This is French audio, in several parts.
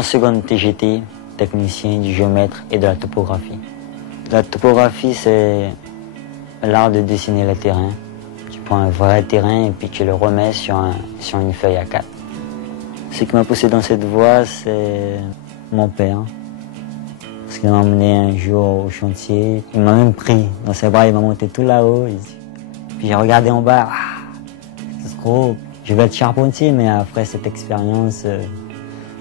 en seconde TGT, technicien du géomètre et de la topographie. La topographie, c'est l'art de dessiner le terrain. Tu prends un vrai terrain et puis tu le remets sur une feuille A4. Ce qui m'a poussé dans cette voie, c'est mon père. Parce qu'il m'a emmené un jour au chantier. Il m'a même pris dans ses bras, il m'a monté tout là-haut. Puis j'ai regardé en bas, c'est trop. Je vais être charpentier, mais après cette expérience,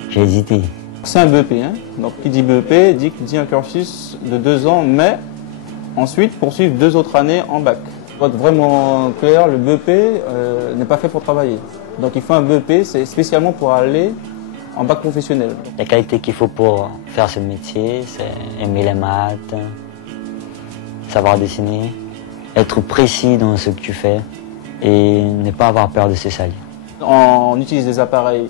j'ai hésité. C'est un BEP, hein. Donc qui dit BEP dit un cursus de 2 ans, mais ensuite poursuivre 2 autres années en bac. Pour être vraiment clair, le BEP n'est pas fait pour travailler. Donc il faut un BEP, c'est spécialement pour aller en bac professionnel. La qualité qu'il faut pour faire ce métier, c'est aimer les maths, savoir dessiner, être précis dans ce que tu fais et ne pas avoir peur de se salir. On utilise des appareils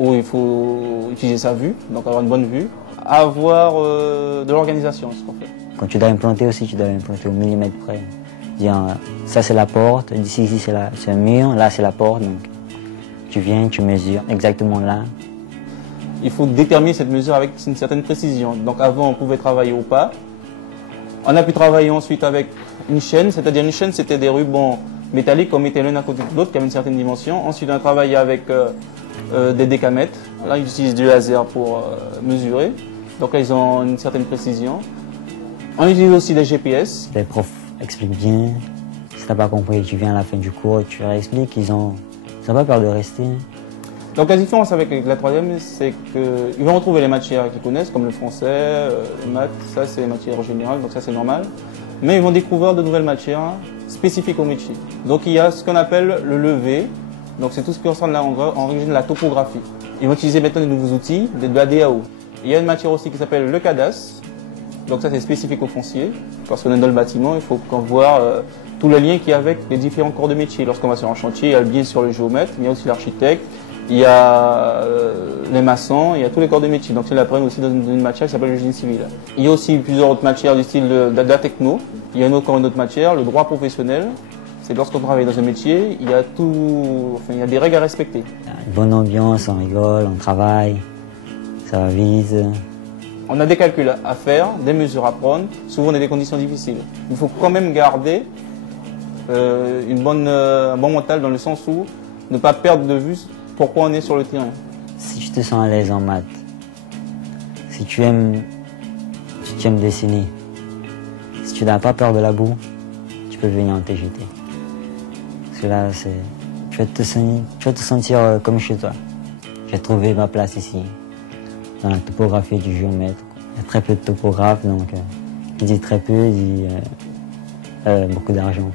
où il faut utiliser sa vue, donc avoir une bonne vue, avoir de l'organisation, ce qu'on fait. Quand tu dois implanter aussi, tu dois implanter au millimètre près. Dire, ça c'est la porte, d'ici ici c'est un mur, là c'est la porte, donc tu viens, tu mesures exactement là. Il faut déterminer cette mesure avec une certaine précision. Donc avant on pouvait travailler au pas. On a pu travailler ensuite avec une chaîne, c'est-à-dire une chaîne c'était des rubans métalliques qu'on mettait l'un à côté de l'autre qui avaient une certaine dimension. Ensuite on a travaillé avec des décamètres. Là ils utilisent du laser pour mesurer. Donc là ils ont une certaine précision. On utilise aussi des GPS. Les profs expliquent bien. Si tu n'as pas compris, tu viens à la fin du cours et tu leur expliques. Ils n'ont pas peur de rester. Donc la différence avec la troisième, c'est qu'ils vont retrouver les matières qu'ils connaissent, comme le français, les maths, ça c'est les matières générales, donc ça c'est normal. Mais ils vont découvrir de nouvelles matières spécifiques au métier. Donc il y a ce qu'on appelle le levé, donc c'est tout ce qui concerne en origine la topographie. Ils vont utiliser maintenant de nouveaux outils, de la DAO. Il y a une matière aussi qui s'appelle le cadastre, donc ça c'est spécifique au foncier, parce qu'on est dans le bâtiment, il faut voir tout le lien qu'il y a avec les différents corps de métier. Lorsqu'on va sur un chantier, il y a bien sûr le géomètre, il y a aussi l'architecte, il y a les maçons, il y a tous les corps de métier. Donc ils l'apprennent aussi dans une matière qui s'appelle le génie civil. Il y a aussi plusieurs autres matières du style de la techno. Il y a encore une autre matière, le droit professionnel. C'est lorsqu'on travaille dans un métier, il y a il y a des règles à respecter. Il y a une bonne ambiance, on rigole, on travaille, ça va vite. On a des calculs à faire, des mesures à prendre. Souvent on a des conditions difficiles. Il faut quand même garder un bon mental dans le sens où ne pas perdre de vue pourquoi on est sur le terrain. Si tu te sens à l'aise en maths, si tu aimes dessiner, si tu n'as pas peur de la boue, tu peux venir en TGT. Parce que là, tu vas te sentir comme chez toi. J'ai trouvé ma place ici, dans la topographie du géomètre. Il y a très peu de topographes, donc qui dit très peu, dit beaucoup d'argent.